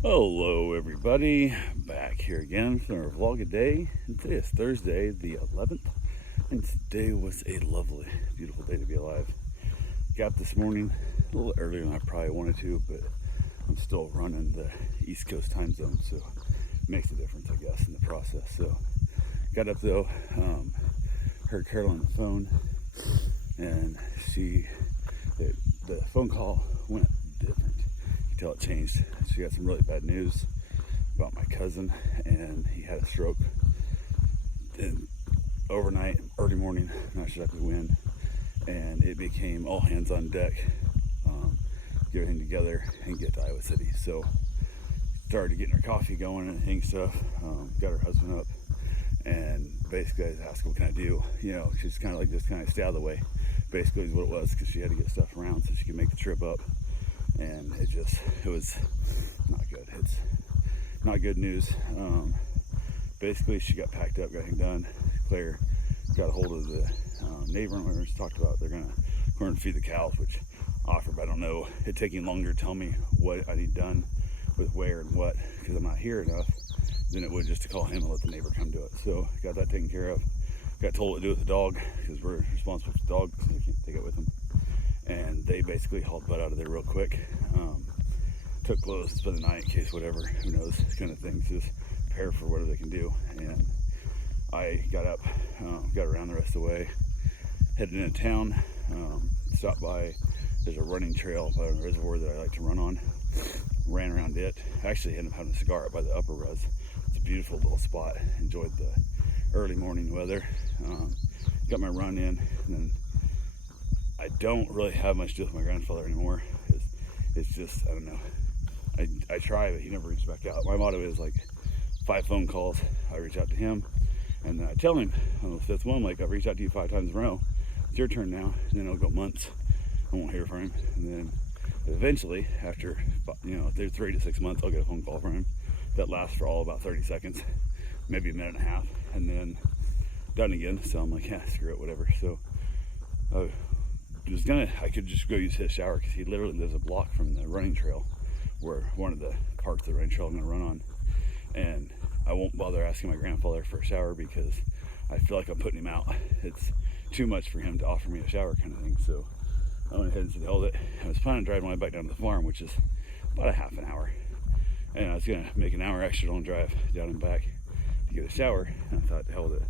Hello everybody, back here again for our vlog a day. And today is Thursday the 11th, and today was a lovely, beautiful day to be alive. Got up this morning a little earlier than I probably wanted to, but I'm still running the East Coast time zone, so it makes a difference, I guess, in the process. So got up though, heard Carol on the phone, and the phone call went different. Until it changed. She got some really bad news about my cousin, and he had a stroke. And overnight, early morning, not sure exactly when, and it became all hands on deck, get everything together and get to Iowa City. So started getting her coffee going and hang stuff, got her husband up, and basically I asked her, what can I do? You know, she's kind of like, just kind of stay out of the way, basically is what it was, because she had to get stuff around so she could make the trip up. And it was not good. It's not good news. Basically, she got packed up, got everything done. Claire got a hold of the neighbor and we talked about they're going to feed the cows, which offered, but I don't know. It's taking longer to tell me what I need done with where and what, because I'm not here enough than it would just to call him and let the neighbor come do it. So got that taken care of. Got told what to do with the dog, because we're responsible for the dog, so we can't take it with them. And they basically hauled butt out of there real quick. Took clothes for the night in case whatever, who knows, kind of things, just prepare for whatever they can do. And I got up, got around the rest of the way, headed into town, stopped by, there's a running trail by the reservoir that I like to run on, ran around it. Actually ended up having a cigar up by the upper res. It's a beautiful little spot, enjoyed the early morning weather, got my run in, and then I don't really have much to do with my grandfather anymore. It's just, I don't know. I try, but he never reaches back out. My motto is like 5 phone calls, I reach out to him, and then I tell him on the 5th one, like, I've reached out to you 5 times in a row. It's your turn now. And then it'll go months. I won't hear from him. And then eventually, after, there's 3 to 6 months, I'll get a phone call from him that lasts for all about 30 seconds, maybe a minute and a half, and then done again. So I'm like, yeah, screw it, whatever. So I could just go use his shower, because he literally lives a block from the running trail, where one of the parts of the running trail I'm going to run on. And I won't bother asking my grandfather for a shower, because I feel like I'm putting him out. It's too much for him to offer me a shower, kind of thing. So I went ahead and said, held it. I was planning on driving my way back down to the farm, which is about a half an hour. And I was going to make an hour extra on drive down and back to get a shower. And I thought, hell, to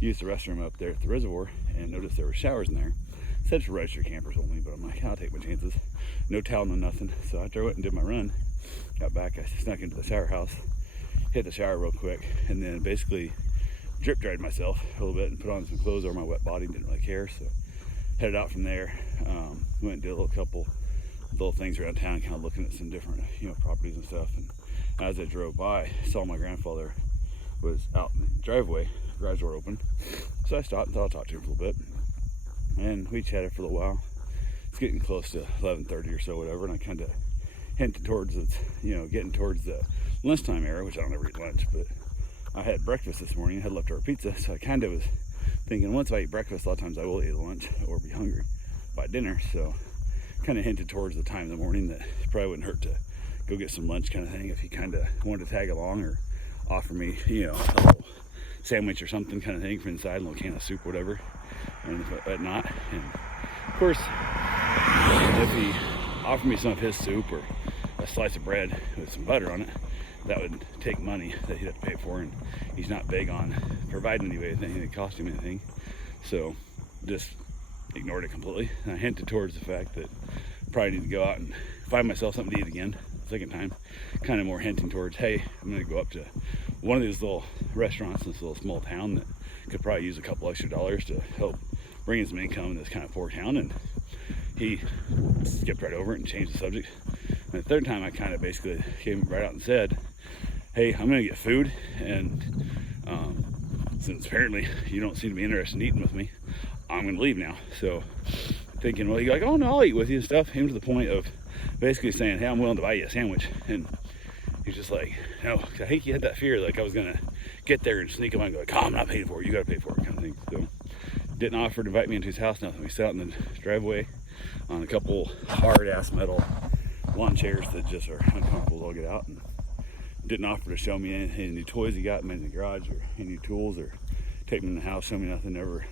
use the restroom up there at the reservoir, and noticed there were showers in there. Said for registered campers only, but I'm like, I'll take my chances. No towel, no nothing. So after I went and did my run, got back, I snuck into the shower house, hit the shower real quick, and then basically drip dried myself a little bit and put on some clothes over my wet body, didn't really care. So headed out from there, went and did a couple little things around town, kind of looking at some different, properties and stuff. And as I drove by, saw my grandfather was out in the driveway, garage door open. So I stopped and thought I'll talk to him for a little bit. And we chatted for a little while. It's getting close to 11:30 or so, whatever, and I kind of hinted towards it, getting towards the lunchtime era, which I don't ever eat lunch, but I had breakfast this morning. I had leftover pizza, so I kind of was thinking, once I eat breakfast, a lot of times I will eat lunch or be hungry by dinner. So kind of hinted towards the time in the morning that it probably wouldn't hurt to go get some lunch, kind of thing, if he kind of wanted to tag along or offer me, a little sandwich or something, kind of thing, for inside, a little can of soup, whatever. And if not, and of course, if he offered me some of his soup or a slice of bread with some butter on it, that would take money that he'd have to pay for, and he's not big on providing anything that cost him anything. So just ignored it completely. And I hinted towards the fact that I probably need to go out and find myself something to eat again, second time, kind of more hinting towards, hey, I'm going to go up to one of these little restaurants in this little small town that could probably use a couple extra dollars to help bring in some income in this kind of poor town. And he skipped right over it and changed the subject. And the third time, I kind of basically came right out and said, hey, I'm going to get food, and since apparently you don't seem to be interested in eating with me, I'm going to leave now. So thinking, well, you're like, oh no, I'll eat with you and stuff. Him to the point of basically saying, hey, I'm willing to buy you a sandwich. And he's just like, no, I think he had that fear, like I was going to get there and sneak him out and go like, oh, I'm not paying for it, you got to pay for it, kind of thing. So didn't offer to invite me into his house, nothing. We sat out in the driveway on a couple hard ass metal lawn chairs that just are uncomfortable to get out, and didn't offer to show me any new toys he got in the garage or any new tools, or take me in the house, show me nothing. Never,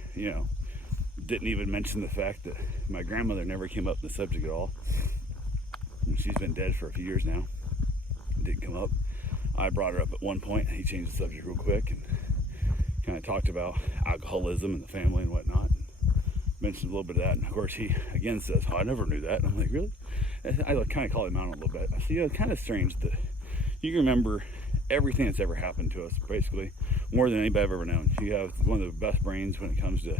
didn't even mention the fact that my grandmother never came up in the subject at all. She's been dead for a few years now. Didn't come up. I brought her up at one point, and he changed the subject real quick and kind of talked about alcoholism and the family and whatnot. Mentioned a little bit of that, and of course he again says, "Oh, I never knew that." And I'm like, "Really?" I kind of call him out a little bit. I say, it's kind of strange that you can remember everything that's ever happened to us, basically, more than anybody I've ever known. You have one of the best brains when it comes to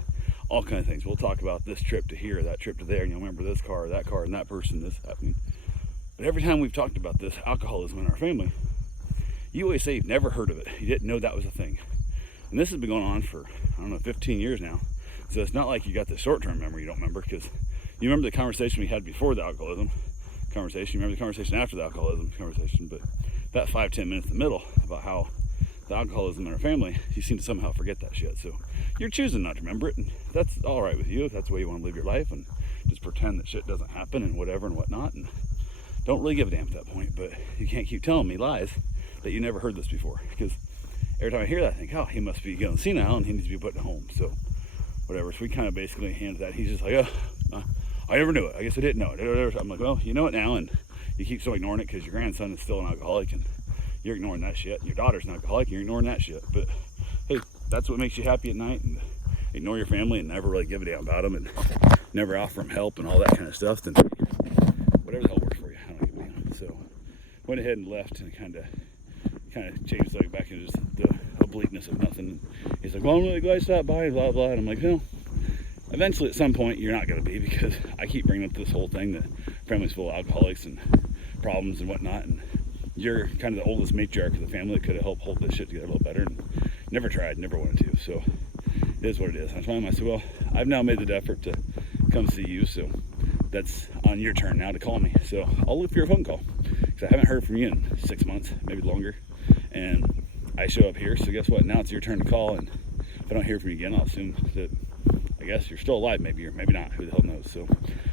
all kinds of things. We'll talk about this trip to here, that trip to there, and you'll remember this car, and that person, this happening. But every time we've talked about this alcoholism in our family, you always say you've never heard of it. You didn't know that was a thing. And this has been going on for, 15 years now. So it's not like you got the short-term memory you don't remember, because you remember the conversation we had before the alcoholism conversation, you remember the conversation after the alcoholism conversation, but that 5-10 minutes in the middle about how the alcoholism in our family, you seem to somehow forget that shit. So you're choosing not to remember it, and that's all right with you if that's the way you want to live your life, and just pretend that shit doesn't happen and whatever and whatnot, and don't really give a damn at that point. But you can't keep telling me lies that you never heard this before, because every time I hear that, I think, oh, he must be getting senile and he needs to be put in a home. So whatever. So we kind of basically handed that. He's just like, I never knew it. I guess I didn't know it. I'm like, well, you know it now, and you keep still ignoring it because your grandson is still an alcoholic, and you're ignoring that shit. And your daughter's an alcoholic, and you're ignoring that shit. But hey, that's what makes you happy at night, and ignore your family and never really give a damn about them, and never offer them help and all that kind of stuff. Then whatever the hell works for you. I don't know. So went ahead and left, and kind of changed like back into just the obliqueness of nothing. And he's like, well, I'm really glad I stopped by, and blah blah. And I'm like, no. Eventually, at some point, you're not going to be, because I keep bringing up this whole thing that family's full of alcoholics and problems and whatnot, and you're kind of the oldest matriarch of the family that could have helped hold this shit together a little better, and never tried, never wanted to. So it is what it is. I told him, I said, well, I've now made the effort to come see you, so that's on your turn now to call me. So I'll look for your phone call, because I haven't heard from you in 6 months, maybe longer, and I show up here, so guess what? Now it's your turn to call, and if I don't hear from you again, I'll assume that I guess you're still alive, maybe, or maybe not. Who the hell knows? So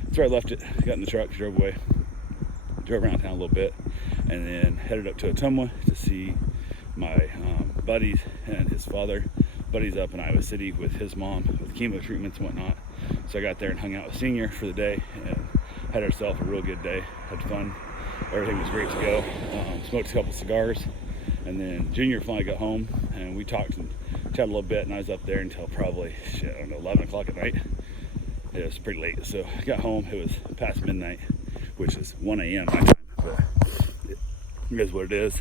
that's where I left it. Got in the truck, drove away, drove around town a little bit, and then headed up to Ottumwa to see my buddies and his father. Buddy's up in Iowa City with his mom with chemo treatments and whatnot. So I got there and hung out with Senior for the day, and had ourselves a real good day. Had fun. Everything was great to go. Smoked a couple cigars, and then Junior finally got home, and we talked and chatted a little bit, and I was up there until probably, 11 o'clock at night. It was pretty late, so I got home. It was past midnight, which is 1 a.m. my time, but it is what it is.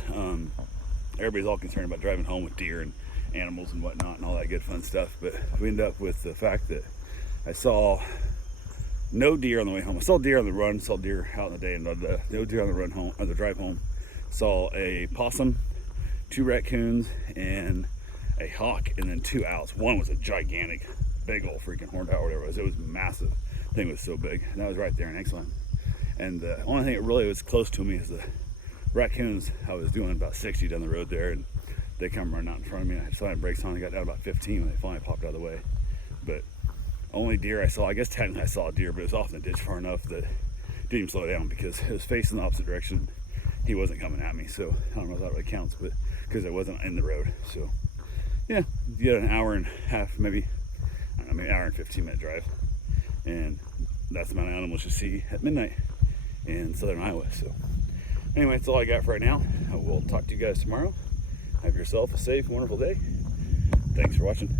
Everybody's all concerned about driving home with deer and animals and whatnot and all that good fun stuff, but we ended up with the fact that I saw no deer on the way home. I saw deer on the run, saw deer out in the day, and no deer on the run home, on the drive home. Saw a possum, 2 raccoons, and a hawk, and then 2 owls. One was a gigantic, big old freaking horned owl, whatever it was. It was massive. The thing was so big, and that was right there in Exline. And the only thing that really was close to me is the raccoons. I was doing about 60 down the road there, and they come running out in front of me. I slammed brakes on. I got down about 15 when they finally popped out of the way. But only deer I saw, I guess technically I saw a deer, but it was off in the ditch far enough that it didn't even slow down, because it was facing the opposite direction. He wasn't coming at me, so I don't know if that really counts, but because it wasn't in the road. So yeah, you get an hour and a half, maybe, I don't know, maybe an hour and 15-minute drive, and that's the amount of animals you see at midnight in southern Iowa. So anyway, that's all I got for right now. I will talk to you guys tomorrow. Have yourself a safe, wonderful day. Thanks for watching.